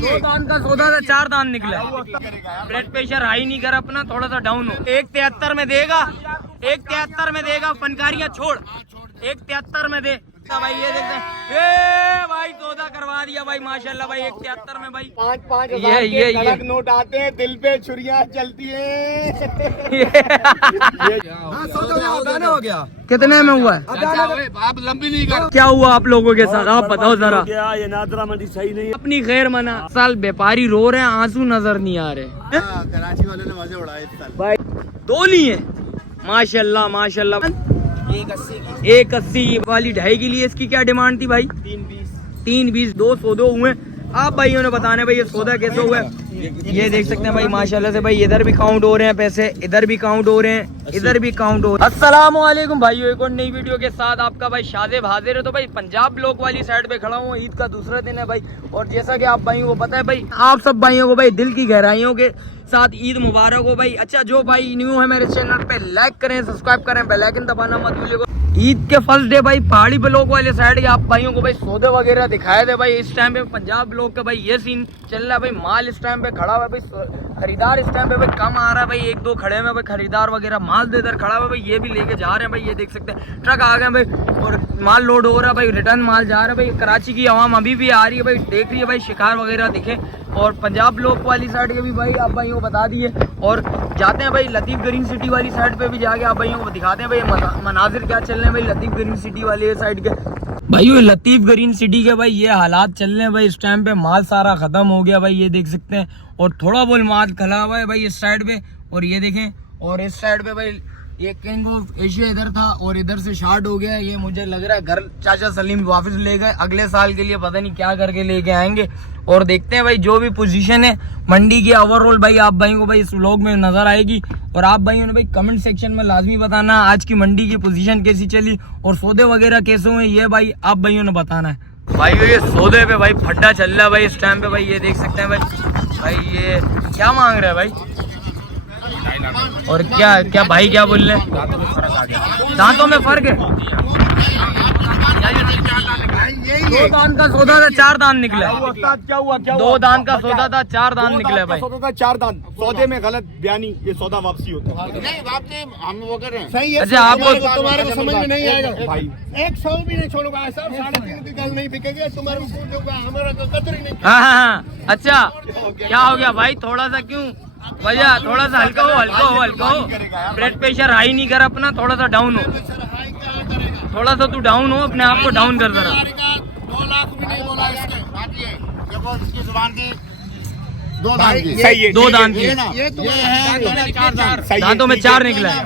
2 दान का सौदा था, 4 दान निकला। ब्लड प्रेशर हाई नहीं कर अपना, थोड़ा सा डाउन हो। 173 में देगा, 173 में देगा, फनकारियां छोड़, 173 में दे भाई। ये देखते हैं, ये भाई सौदा करवा दिया भाई माशाल्लाह भाई। 173 में भाई 5-5 ये कड़क नोट आते हैं, दिल पे छुरियां चलती है। सौदा हो गया। कितने में हुआ है? आप लंबी नहीं कर। क्या हुआ आप लोगों के साथ, आप बताओ जरा। ये नादरा मंडी सही नहीं है। अपनी खैर मना। साल व्यापारी रो रहे हैं, आंसू नजर नहीं आ रहे। कराची वालों ने मजे उड़ाए इस साल। भाई 2 लिए माशाल्लाह माशाल्लाह। 180 वाली 2.5 के लिए इसकी क्या डिमांड थी भाई? 320। 2 सौदे हुए। आप भाइयों ने बताने भाई ये सौदा कैसे हुआ है। ये देख सकते हैं भाई माशाल्लाह से भाई, इधर भी काउंट हो रहे हैं पैसे, इधर भी काउंट हो रहे हैं, इधर भी काउंट हो रहे हैं। अस्सलाम वालेकुम भाइयों, एक और नई वीडियो के साथ आपका भाई शादेब हाजिर है। तो भाई पंजाब ब्लॉक वाली साइड पे खड़ा हूँ, ईद का दूसरा दिन है भाई। और जैसा कि आप भाइयों को पता है भाई, आप सब भाइयों को भाई दिल की गहराइयों के साथ ईद मुबारक हो भाई। अच्छा, जो भाई न्यू है मेरे चैनल पे, लाइक करें, सब्सक्राइब करें, बेल आइकन दबाना मत भूलिएगा। ईद के फर्स्ट डे भाई पहाड़ी ब्लॉक वाले साइड के आप भाइयों को भाई सौदे वगैरह दिखाए थे भाई। इस टाइम पे पंजाब ब्लॉक का भाई ये सीन चल रहा है भाई। माल इस टाइम पे खड़ा हुआ है भाई, खरीदार इस टाइम पे भाई कम आ रहा है भाई। 1-2 खड़े हैं भाई खरीदार वगैरह, माल दे इधर खड़ा हुआ है भाई। ये भी लेके जा रहे हैं भाई, ये देख सकते हैं ट्रक आ गए भाई और माल लोड हो रहा है भाई, रिटर्न माल जा रहा है भाई। कराची की आवाम अभी भी आ रही है भाई, देख रही है भाई, शिकार वगैरह दिखे। और पंजाब ब्लॉक वाली साइड के भी भाई आप भाइयों को बता दिए। और जाते हैं भाई लतीफ ग्रीन सिटी वाली साइड पे भी जाके आप भाइयों को दिखाते हैं भाई मनाजिर क्या चल रहे हैं भाई लतीफ ग्रीन सिटी वाली साइड के। भाई लतीफ ग्रीन सिटी के भाई ये हालात चल रहे हैं भाई। इस टाइम पे माल सारा खत्म हो गया भाई, ये देख सकते हैं। और थोड़ा बहुत माल खला हुआ है भाई इस साइड पे, और ये देखें। और इस साइड पे भाई ये किंग ऑफ एशिया इधर था और इधर से शार्ट हो गया। ये मुझे लग रहा है घर चाचा सलीम वापस ले गए, अगले साल के लिए पता नहीं क्या करके लेके आएंगे। और देखते हैं भाई जो भी पोजीशन है मंडी की ओवरऑल भाई आप भाइयों को भाई इस व्लॉग में नजर आएगी। और आप भाइयों ने भाई कमेंट सेक्शन में लाजमी बताना आज की मंडी की पोजीशन कैसी चली और सौदे वगैरह कैसे हुए, ये भाई आप भाइयों ने बताना है। भाई ये सौदे पे भाई फड्डा चल रहा है भाई इस टाइम पे भाई, ये देख सकते हैं भाई ये क्या मांग रहे हैं भाई। और क्या भाई क्या बोल रहे हैं? दांतों में फर्क है। 2 दान का सौदा था, 4 दान निकला। क्या हुआ 2 दान का सौदा था, 4 दान निकला भाई। सौदा था 4 दान। सौदे में गलत बयानी, ये सौदा वापसी होता है। नहीं वापसी हम वो कर रहे हैं। सही है। अच्छा आपको तुम्हारे को समझ में नहीं आएगा भाई। 100 भी नहीं छोड़ूंगा सर, 3.5 की गल नहीं बिकेगी तुम्हारे को पूछूंगा, हमारा कदर ही नहीं। हाँ। अच्छा क्या हो गया भाई, थोड़ा सा क्यों भैया, थोड़ा सा हल्का हो। ब्लड प्रेशर हाई नहीं कर अपना, थोड़ा सा डाउन हो, थोड़ा सा तू डाउन हो, अपने आप को डाउन कर जरा। 2 लाख भी नहीं बोला इसके। देखो इसकी जुबान की 2 दान की। सही है। 2 दान की। ये है 4 दान। दांतों में 4 निकला है।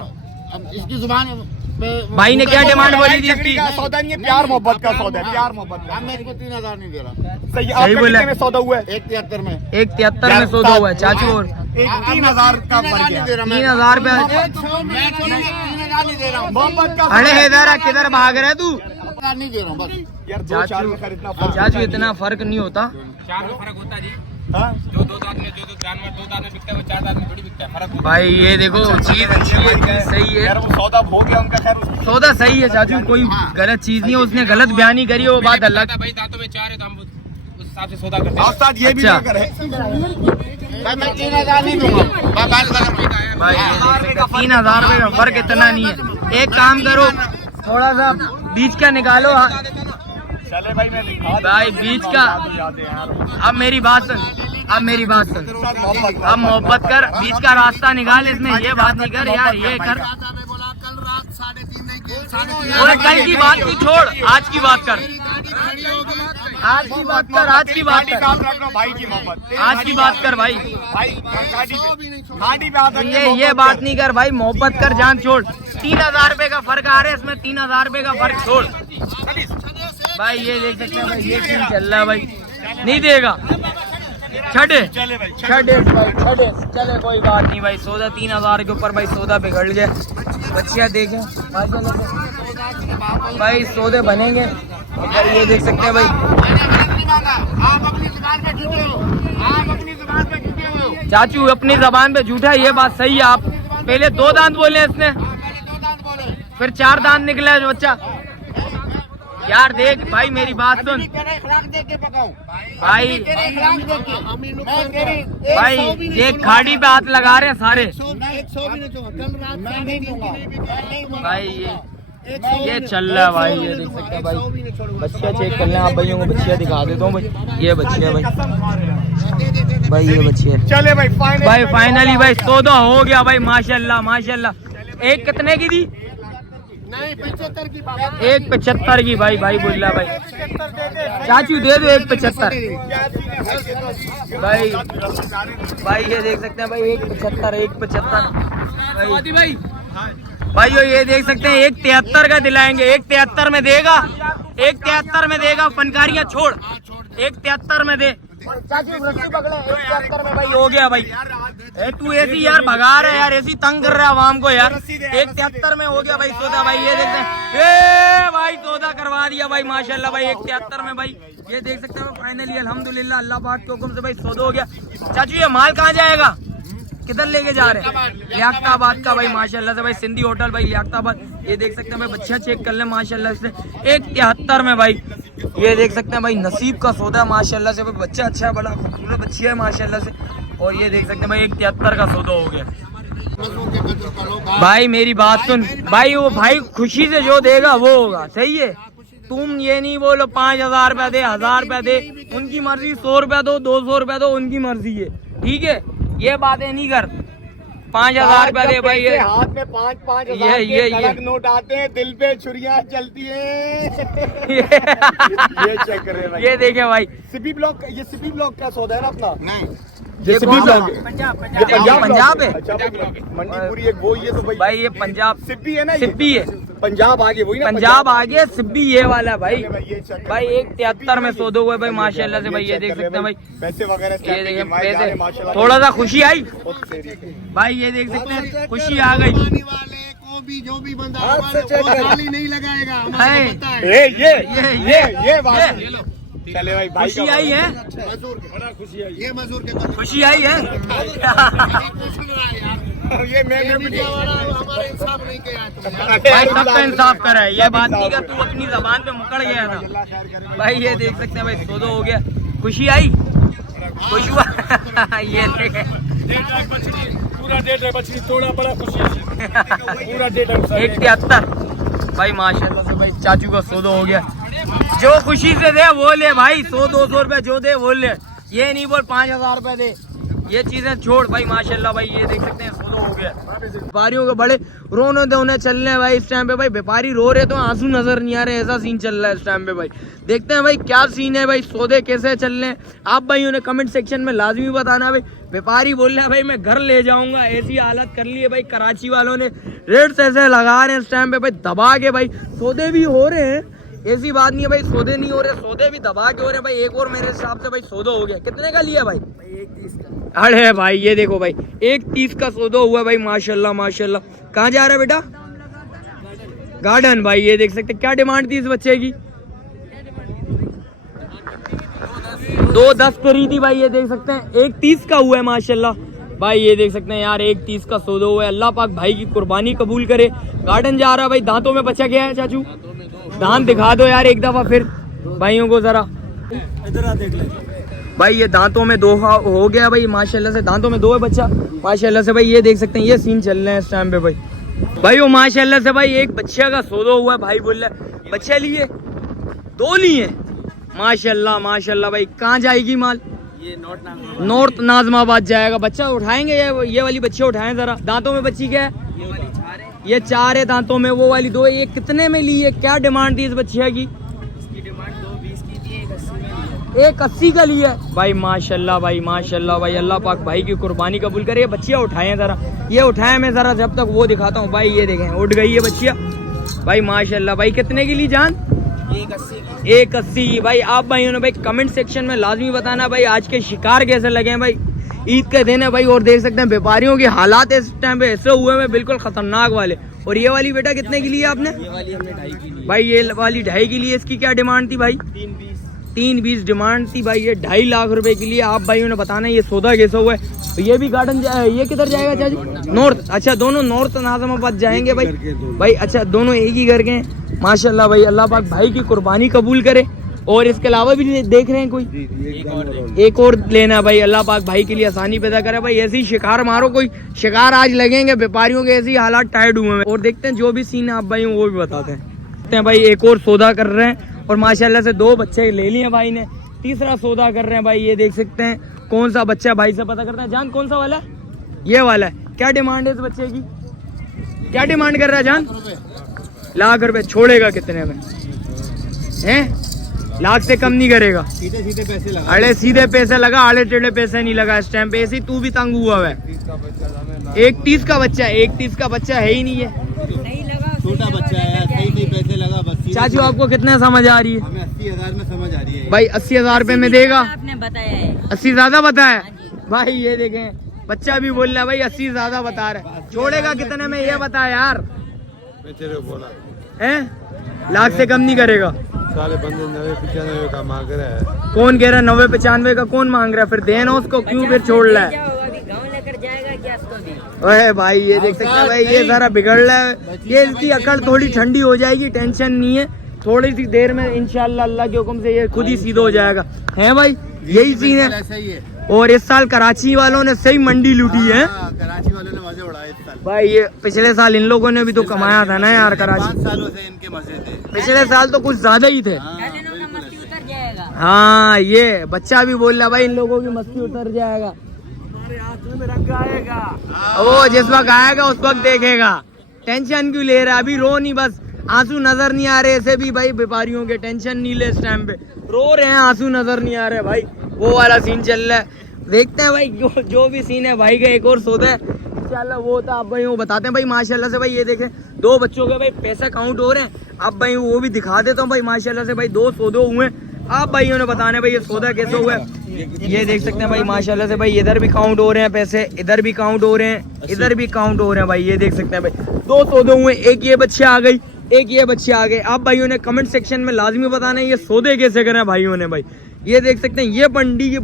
अब इसकी जुबान पे भाई ने क्या डिमांड बोली थी इसकी? सौदा नहीं है, प्यार मोहब्बत का सौदा है, प्यार मोहब्बत का। अब मैं इसको 3,000 नहीं दे रहा। सही है। बोला। में सौदा हुआ है 173 में। 173 में सौदा हुआ है चाचू। और 3,000 का फर्क है। 3,000 रुपया। मैं 3,000 नहीं दे रहा हूँ। मोहब्बत का अरे इधर किधर भाग रहे तू? 3,000 नहीं दे रहा हूँ बस। यार 2-4 में खरीदना फर्क। चाचू इतना फर्क नहीं होता। 4 में फर्क होता है जी। हाँ? जो 2 दांत में जो जानवर 2 दांत में बिकता है वो 4 दांत में थोड़ी बिकता है, फर्क होता भाई ये देखो चीज अच्छी है, चीज सही है, यार वो सौदा हो गया उनका, खैर उसकी सौदा सही है चाचू, कोई गलत चीज नहीं है। उसने गलत बयानी करी है वो बात अलग। है। भाई दांतों में 4 है तो हम उस हिसाब से सौदा करते हैं। साथ साथ ये भी अच्छा। लेकर है। भाई मैं 3,000 नहीं दूंगा। बात गलत भाई 3,000 रुपए का फर्क इतना नहीं है। एक काम करो, थोड़ा सा बीच का निकालो। चले भाई मैं दिखा भाई बीच का। अब मेरी बात सुन, अब मोहब्बत कर, बीच का रास्ता निकाल, इसमें ये बात नहीं कर यार, ये कर। कल रात 3.5 नहीं किए। और कल की बात तू छोड़, आज की बात कर, आज की बात कर, आज की बात कर, भाई की मोहब्बत, आज की बात कर भाई। भाई गाड़ी पे आता ये बात नहीं कर भाई, मोहब्बत कर, जान छोड़। 3,000 रुपए का फर्क आ रहा है इसमें, 3,000 रुपए का फर्क छोड़ भाई। ये देख सकते हैं भाई, ये सीन चल रहा है भाई। नहीं देगा, छठे चले कोई बात नहीं भाई। सौदा 3,000 के ऊपर भाई सौदा बिगड़ गया। बच्चियाँ देखें भाई, सौदे बनेंगे। और ये देख सकते हैं भाई, आप अपनी जुबान पे झूठे हो, आप अपनी जुबान पे झूठे हो। चाचू अपनी जबान पे झूठा है, ये बात सही है। आप पहले 2 दांत बोले इसने, फिर 4 दांत निकला है जो बच्चा। यार देख भाई मेरी बात सुन खराक दे के पकाऊं भाई भाई भाई ये खाड़ी पे हाथ लगा रहे हैं सारे 100 भी नहीं दूंगा कल रात मैं नहीं दूंगा भाई ये चल रहा है भाई ये देख सकते हैं भाई बच्चियाँ चेक कर लें आप भाइयों को बच्चियाँ दिखा देता हूँ भाई ये बच्चियाँ भाई ये बच्चियाँ चले भाई भाई फाइनली भाई सौदा हो गया भाई माशाल्लाह माशाल्लाह। एक कितने की दी? नहीं 75 की बात 1.75 की भाई बोल रहा भाई चाचू दे दो 1.75 भाई ये देख सकते हैं भाई 1.75 भाई ये देख सकते हैं 1.73 का दिलाएंगे 1.73 में देगा 1.73 में देगा फनकारियाँ छोड़ 1.73 में दे चाचू 1.73 में भाई हो गया भाई। तू ऐसी यार भगा रहा है यार ऐसी तंग कर रहा है आवाम को यार 1.73 में हो गया भाई सौदा भाई ये देखते हैं भाई सौदा करवा दिया भाई माशाल्लाह भाई 1.73 में भाई ये देख सकते हैं फाइनली अल्हम्दुलिल्लाह अल्लाह पाक के हुक्म से भाई सौदा हो गया। चाचू ये माल कहाँ जाएगा किधर लेके जा रहे हैं? लियाकताबाद का भाई माशाल्लाह से भाई सिंधी होटल भाई लियाकताबाद ये देख सकते हैं भाई बच्चा चेक कर ले माशाल्लाह से 1.73 में भाई ये देख सकते हैं भाई नसीब का सौदा है माशाल्लाह से भाई बच्चा अच्छा है बड़ा खूबसूरत बच्ची है माशाल्लाह से और ये देख सकते हैं भाई 1.73 का सौदा हो गया। भाई मेरी बात सुन भाई वो भाई खुशी से जो देगा वो होगा सही है। तुम ये नहीं बोलो 5,000 रुपया दे 1,000 रुपया दे उनकी मर्जी 100 रुपया दो 200 रुपया दो उनकी मर्जी है ठीक है ये बातें नहीं कर 5,000 रुपया दे भाई ये हाथ में 5,000 ये नोट आते हैं दिल पे छुरियां चलती हैं ये चेक कर रहे भाई ये देखे भाई सिपी ब्लॉक का सौदा है ना अपना नहीं ये सिपी ब्लॉक पंजाब है अच्छा मंडीपुरी एक वो ये तो भाई ये पंजाब सिप्पी है ना सिप्पी है पंजाब आगे वही ना पंजाब आगे सिप्पी ये वाला भाई ये चेक भाई 1.73 में सौदा हुआ भाई माशाल्लाह से भाई ये देख सकते हैं भाई पैसे वगैरह ये देखें पैसे थोड़ा सा खुशी आई भाई ये देख सकते हैं खुशी आ गई वाले को भी जो भी बंदा खाली नहीं लगाएगा है ये बात चले भाई खुशी आई है ये मजदूर के खुशी आई है ये मैं हमारा इंसाफ नहीं किया भाई सबका इंसाफ करा है ये बात नहीं कर तू अपनी जबान पे मुकड़ गया था भाई ये देख सकते हैं भाई सौदा हो गया खुशी आई खुश हुआ ये पूरा डेट है बच्ची थोड़ा बड़ा खुशी पूरा डेट है 1.73 भाई माशाल्लाह से भाई चाचू का सौदा हो गया जो खुशी से दे वो ले भाई 100-200 रुपए जो दे वो ले ये नहीं बोल 5,000 रुपए दे ये चीजें छोड़ भाई माशाल्लाह भाई ये देख सकते हैं सौदा हो गया। व्यापारियों के बड़े रोने धोने चल रहे हैं भाई इस टाइम पे भाई व्यापारी रो रहे तो आंसू नजर नहीं आ रहे ऐसा सीन चल रहा है इस टाइम पे भाई देखते हैं भाई क्या सीन है भाई सौदे कैसे चल रहे हैं आप भाई उन्हें कमेंट सेक्शन में लाजमी बताना भाई। व्यापारी बोल रहे हैं भाई मैं घर ले जाऊंगा ऐसी हालत कर ली है भाई कराची वालों ने रेट्स ऐसे लगा रहे हैं इस टाइम पे भाई दबा के भाई सौदे भी हो रहे हैं ऐसी बात नहीं है भाई सौदे नहीं हो रहे सौदे भी दबा के हो रहे हैं भाई। एक और मेरे हिसाब से भाई सौदा हो गया कितने का लिया भाई 1.30 का। अरे भाई ये देखो भाई 1.30 का सौदा हुआ भाई माशाल्लाह माशाल्लाह। कहाँ जा रहा है बेटा? गार्डन भाई ये देख सकते क्या डिमांड थी इस बच्चे की 2.10 करी थी भाई ये देख सकते हैं 1.30 का हुआ है माशाल्लाह भाई ये देख सकते हैं यार 1.30 का सौदा हुआ है। अल्लाह पाक भाई की कुर्बानी कबूल करे। गार्डन जा रहा है भाई दांतों में बचा गया है चाचू दांत दिखा दो यार एक दफा फिर भाइयों को जरा इधर आ देख ले भाई ये दांतों में 2 हो गया भाई माशाल्लाह से दांतों में 2 है बच्चा माशाल्लाह से भाई ये देख सकते हैं ये सीन चल रहे हैं इस टाइम पे भाई वो माशाल्लाह से भाई एक बच्चे का सौदा हुआ है भाई बोल रहे बच्चे लिए 2 लिए माशाल्लाह माशाल्लाह भाई। कहाँ जाएगी माल? ये नॉर्थ नाजमाबाद जाएगा। बच्चा उठाएंगे ये वाली बच्चे उठाएं जरा। दांतों में बच्ची क्या है? ये 4 है दांतों में वो वाली 2 ये कितने में ली है? क्या डिमांड थी इस बच्चिया की? इसकी डिमांड 2.20 की थी 1.80 का लिया भाई माशाल्लाह भाई अल्लाह पाक भाई की कुर्बानी कबूल करे। बच्चियाँ उठाएं जरा ये उठाएं मैं जरा जब तक वो दिखाता हूँ भाई ये देखें उठ गई है बच्चिया भाई माशाल्लाह भाई। कितने की ली जान? 1.80 भाई। आप भाइयों ने भाई कमेंट सेक्शन में लाजमी बताना भाई आज के शिकार कैसे लगे हैं भाई। ईद के दिन है भाई और देख सकते हैं व्यापारियों के हालात इस टाइम पे ऐसे हुए हैं बिल्कुल खतरनाक वाले। और ये वाली बेटा कितने की ली है आपने? ये वाली हमने 2.5 की ली भाई। ये वाली 2.5 की ली है। इसकी क्या डिमांड थी भाई? 3.20 डिमांड थी भाई। ये 2.5 लाख रुपए के लिए आप भाइयों ने बताना ये सौदा कैसा हुआ है। तो ये भी गार्डन ये किधर जाएगा चाची? नॉर्थ। अच्छा दोनों नॉर्थ नाजमाबाद जाएंगे भाई। अच्छा दोनों एक ही घर के हैं माशाल्लाह भाई, अल्लाह पाक भाई की कुर्बानी कबूल करे। और इसके अलावा भी देख रहे हैं कोई? एक और लेना भाई, अल्लाह पाक भाई के लिए आसानी पैदा करे भाई। ऐसे ही शिकार मारो, कोई शिकार आज लगेंगे, व्यापारियों के ऐसे ही हालात टाइट हुए हैं। और देखते हैं जो भी सीन है आप भाई वो भी बताते हैं भाई। एक और सौदा कर रहे हैं और माशाल्लाह से 2 बच्चे ले लिए भाई ने, तीसरा सौदा कर रहे हैं भाई। ये देख सकते हैं कौन सा बच्चा भाई से पता करते हैं। जान कौन सा वाला है? ये वाला है। क्या डिमांड है इस बच्चे की? क्या डिमांड कर रहा है जान? लाख रुपए। छोड़ेगा कितने में? हैं? लाख से कम नहीं करेगा। सीधे सीधे पैसे लगा। अरे सीधे पैसे लगा, आड़े टेढ़े पैसे नहीं लगा इस टाइम पे। ऐसे ही तू भी तंग हुआ है। 1.30 का बच्चा है, 1.30 का बच्चा है ही नहीं है, छोटा बच्चा है, सही नहीं पैसे लगा बस। चाचू आपको कितना समझ आ रही है? हमें 80,000 में समझ आ रही है भाई 80,000 रुपए में देगा? आपने बताया है 80 ज्यादा बताया भाई। ये देखें बच्चा भी बोल रहा है भाई 80 ज्यादा बता रहा है। छोड़ेगा कितने में ये बता यार? हैं? लाख से कम नहीं करेगा। साले बंदे 90-95 का मांग रहा है। कौन कह रहा है 90-95 का? कौन मांग रहा है? फिर देना उसको, क्यों फिर छोड़ रहा है? गाँव लेकर जाएगा क्या इसको भी? ओए भाई ये देख सकते हैं भाई, ये सारा बिगड़ रहा है। ये इसकी अकड़ थोड़ी ठंडी हो जाएगी, टेंशन नहीं है। थोड़ी सी देर में इंशाल्लाह अल्लाह के हुक्म से ये खुद ही सीधा हो जाएगा। है भाई, यही सीन है। ऐसा ही है। और इस साल कराची वालों ने सही मंडी लूटी है कराची वालों ने मजे उड़ाए इस साल भाई। ये पिछले साल इन लोगों ने भी तो कमाया था ना यार कराची। 5 सालों से इनके मजे थे। पिछले साल तो कुछ ज्यादा ही थे। गालियों का मस्ती उतर जाएगा। हाँ, ये बच्चा भी बोल रहा भाई इन लोगों की मस्ती उतर जाएगा। वो जिस वक्त आएगा उस वक्त देखेगा। टेंशन क्यों ले रहा है? अभी रो नहीं, बस आंसू नजर नहीं आ रहे। ऐसे भी भाई व्यापारियों के टेंशन नहीं ले, इस टाइम पे रो रहे हैं, आंसू नजर नहीं आ रहे भाई। वो वाला सीन चल रहा है। देखते हैं भाई जो भी सीन है भाई का। एक और सौदा है इंशाल्लाह, वो तो आप भाई वो बताते हैं भाई। माशाल्लाह से भाई ये देखें 2 बच्चों के भाई पैसा काउंट हो रहे हैं। अब भाई वो भी दिखा देता हूँ भाई। माशाल्लाह से भाई 2 सौदे हुए। आप भाइयों ने बताने भाई ये सौदा कैसे हुआ है। ये देख सकते हैं भाई माशाल्लाह से भाई, इधर भी काउंट हो रहे हैं पैसे, इधर भी काउंट हो रहे हैं, इधर भी काउंट हो रहे हैं भाई। ये देख सकते हैं भाई 2 सौदे हुए। एक ये बच्चे आ गई, एक ये बच्चे आ गए। आप भाइयों ने कमेंट सेक्शन में लाजमी बताना है ये सौदे कैसे करें भाइयों ने भाई। ये देख सकते हैं ये मंडी की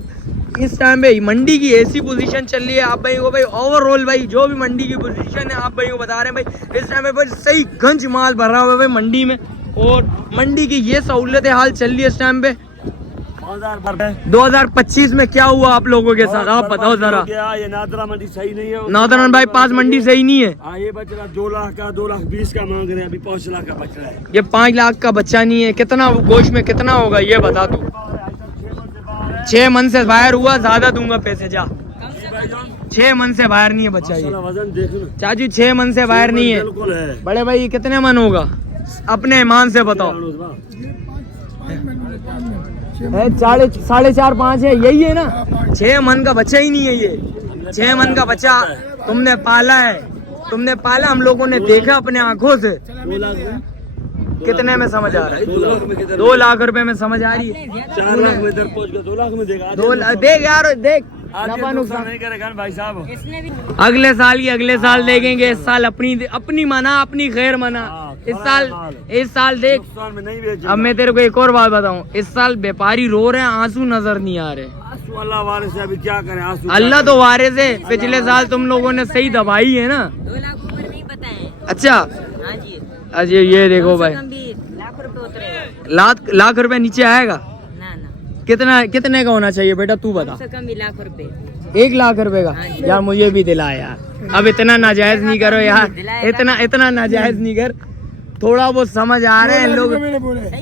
इस टाइम पे मंडी की ऐसी पोजीशन चल रही है। आप भाई को भाई ओवरऑल भाई जो भी मंडी की पोजीशन है आप भाई को बता रहे हैं भाई। इस टाइम पे भाई सही गंज माल भरा हुआ है भाई मंडी में। और मंडी की ये सहूलत हाल चल रही है इस टाइम पे। 2025 में क्या हुआ आप लोगों के साथ आप बताओ जरा। ये नादरा मंडी सही नहीं है। नादरन भाई पास मंडी सही नहीं है। ये बच रहा 2 लाख का, 2,20,000 का मांग रहे हैं। अभी 5 लाख का बच रहा है। ये 5 लाख का बच्चा नहीं है। कितना गोश्त में कितना होगा ये बता तू। 6 मन से बाहर हुआ, ज्यादा दूंगा पैसे जा। 6 मन से बाहर नहीं है बच्चा ये। वजन देख लो चाचू 6 मन से बाहर नहीं है। बिल्कुल है। बड़े भाई कितने मन होगा अपने ईमान से बताओ। 4.5 है, यही है ना। 6 मन का बच्चा ही नहीं है ये। 6 मन का बच्चा तुमने पाला है, तुमने पाला, हम लोगों ने देखा अपने आंखों से। 2 लाख में कितने में समझ आ रहा है? 2 लाख में किधर? 2 लाख रुपए में समझ आ रही है। 4 लाख में इधर पहुंच गया, 2 लाख में देगा। 2 लाख देख यार, देख नफा नुकसान नहीं करेगा ना भाई साहब। इसने भी अगले साल की अगले साल देखेंगे। इस साल अपनी मना, अपनी खैर मना। इस साल देख। नुकसान में नहीं बेच। अब मैं तेरे को एक और बात बताऊं, इस साल व्यापारी रो रहे हैं, आंसू नजर नहीं आ रहे। आंसू अल्लाह वाले से अभी क्या करें। आंसू अल्लाह तो वारे से। पिछले साल तुम लोगों ने सही दबाई है ना। 2 लाख ऊपर नहीं बताए। अच्छा हाँ जी, अजय ये देखो भाई, कम भी लाख रुपए उतरेगा। लाख रुपए नीचे आएगा। ना ना, कितने का होना चाहिए बेटा तू बता। कम से कम भी लाख रुपए। 1 लाख रुपए का? यार मुझे भी दिला यार। अब इतना नाजायज नहीं करो यार, इतना नाजायज नहीं कर। थोड़ा वो समझ आ रहे हैं लोग।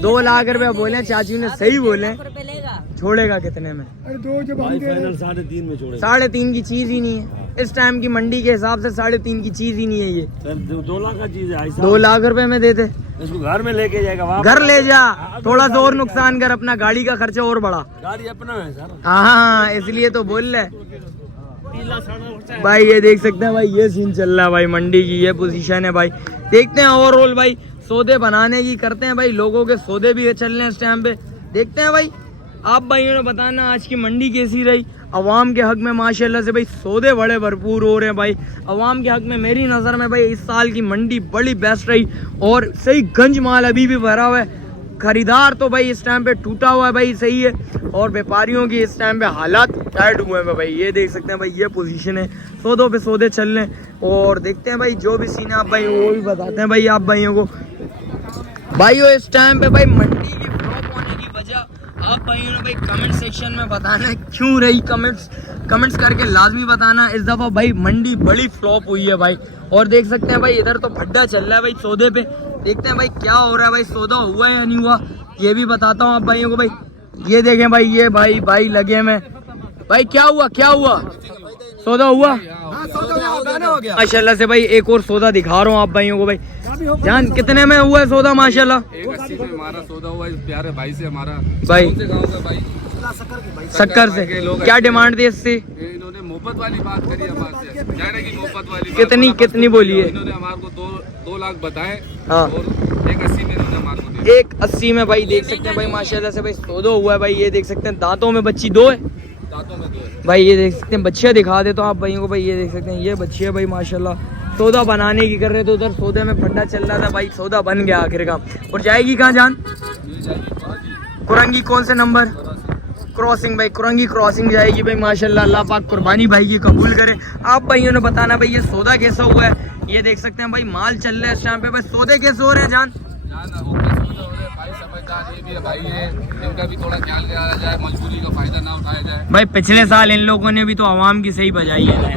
2 लाख रुपए बोले चाचू ने, सही बोले। लाख रुपए लेगा। छोड़ेगा कितने में? भाई फाइनल 3.5 में छोड़ेगा। 3.5 की चीज ही नहीं है इस टाइम की मंडी के हिसाब से। 3.5 की चीज ही नहीं है ये। 2 लाख का चीज है। 2 लाख रुपए में देते। इसको घर में लेके जाएगा वापस। घर ले जा, थोड़ा सा और नुकसान कर, अपना गाड़ी का खर्चा और बढ़ा। गाड़ी अपना है सर। हाँ इसलिए तो बोल रहे भाई। ये देख सकते हैं भाई, ये सीन चल रहा है भाई मंडी की, ये पोजीशन है भाई। देखते हैं ओवरऑल भाई, सौदे बनाने की करते हैं भाई। लोगों के सौदे भी चल रहे हैं इस टाइम पे। देखते हैं भाई, आप भाइयों ने बताना आज की मंडी कैसी रही। अवाम के हक में माशाल्लाह से भाई सौदे बड़े भरपूर हो रहे हैं भाई। अवाम के हक में मेरी नज़र में भाई इस साल की मंडी बड़ी बेस्ट रही। और सही गंज माल अभी भी भरा हुआ है। खरीदार तो भाई इस टाइम पे टूटा हुआ है भाई, सही है। और व्यापारियों की इस टाइम पे हालात टाइट हुए हैं भाई। ये देख सकते हैं भाई, ये पोजीशन है। सौदों पे सौदे चल रहे हैं। और देखते हैं भाई जो भी सीन है आप भाई वो भी बताते हैं भाई आप भाइयों को। भाइयों इस टाइम पे भाई मंडी की फ्लॉप होने की वजह आप भाइयों ने भाई कमेंट सेक्शन में बताना है क्यों रही, कमेंट्स करके लाजमी बताना। इस दफा भाई मंडी बड़ी फ्लॉप हुई है भाई, और देख सकते हैं भाई इधर तो भड्डा चल रहा है भाई सौदे पे। देखते हैं भाई क्या हो रहा है भाई, सौदा हुआ है या नहीं हुआ ये भी बताता हूँ आप भाइयों को। भाई ये देखें भाई, ये भाई लगे में भाई, क्या हुआ सौदा हुआ माशाल्लाह से भाई। एक और सौदा दिखा रहा हूँ आप भाइयों को भाई। जान कितने में हुआ है सौदा माशाल्लाह? 180 में हमारा सौदा हुआ है प्यारे भाई से हमारा। भाई गाँव का भाई शक्कर से क्या डिमांड थी इससे? इन्होंने मोहब्बत वाली बात करी हमारे से, जाने की मोहब्बत वाली कितनी बोली है? इन्होंने हमारे को 2 लाख बताए हाँ। और 180 में इन्होंने हमारे को दिया। 180 में भाई देख सकते हैं भाई माशाल्लाह से भाई सौदा हुआ है भाई। ये देख सकते हैं दांतों में बच्ची 2 है दांतों में 2 है भाई। ये देख सकते हैं बच्चियाँ दिखा दे तो आप भाइयों को भाई, ये देख सकते हैं ये बच्ची है भाई माशाल्लाह। सौदा बनाने की कर रहे थे, उधर सौदे में फड्डा चल रहा था भाई, सौदा बन गया आखिर का। और जाएगी कहाँ जान? कुरंगी कौन से नंबर? क्रॉसिंग भाई, कुरंगी क्रॉसिंग जाएगी भाई माशाल्लाह। अल्लाह पाक कुर्बानी भाई की कबूल करे। आप भाइयों ने बताना भाई ये सौदा कैसा हुआ है। ये देख सकते हैं भाई माल चल रहा है इस टाइम पे भाई। सौदे कैसे हो रहे हैं जान? भाई समझदार ये भी भाई है, इनका भी थोड़ा ख्याल किया जाए, मजबूरी का फायदा ना उठाया जाए। भाई पिछले साल इन लोगों ने भी तो आवाम की सही बजाई है।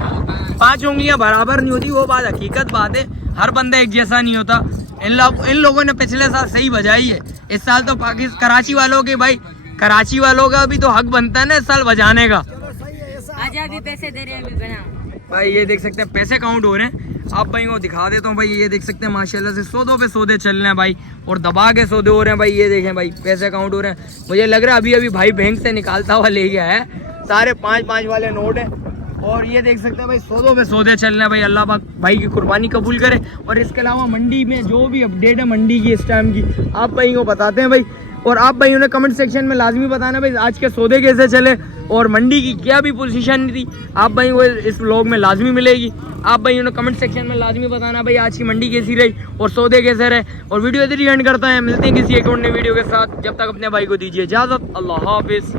5 उंगलियां बराबर नहीं होती, वो बात हकीकत बात है। हर बंदा एक जैसा नहीं होता। इन लोगों ने पिछले साल सही बजाई है। इस साल तो पाकिस्तान कराची वालों के भाई, कराची वालों का भी तो हक बनता है ना इस साल बजाने का। आजा भी पैसे दे रहे हैं अभी बना। भाई ये देख सकते हैं पैसे काउंट हो रहे हैं। आप भाई को दिखा देता हूँ भाई। ये देख सकते हैं माशाल्लाह से सौदों पे सौदे चल रहे हैं भाई, और दबा के सौदे हो रहे हैं भाई। ये देखें भाई पैसे काउंट हो रहे हैं। मुझे लग रहा है अभी भाई बैंक से निकालता हुआ ले गया है। सारे 5-5 वाले नोट है। और ये देख सकते हैं भाई सौदों पे सौदे चल रहे हैं भाई। अल्लाह पाक भाई की कुर्बानी कबूल करे। और इसके अलावा मंडी में जो भी अपडेट है मंडी की इस टाइम की आप भाई को बताते हैं भाई। और आप भाइयों ने कमेंट सेक्शन में लाजमी बताना भाई आज के सौदे कैसे चले और मंडी की क्या भी पोजीशन थी। आप भाई को इस व्लॉग में लाजमी मिलेगी। आप भाइयों ने कमेंट सेक्शन में लाजमी बताना भाई आज की मंडी कैसी रही और सौदे कैसे रहे। और वीडियो इधर ही एंड करता है। मिलते हैं किसी एक और नए वीडियो के साथ। जब तक अपने भाई को दीजिए इजाज़त। अल्लाह हाफिज़।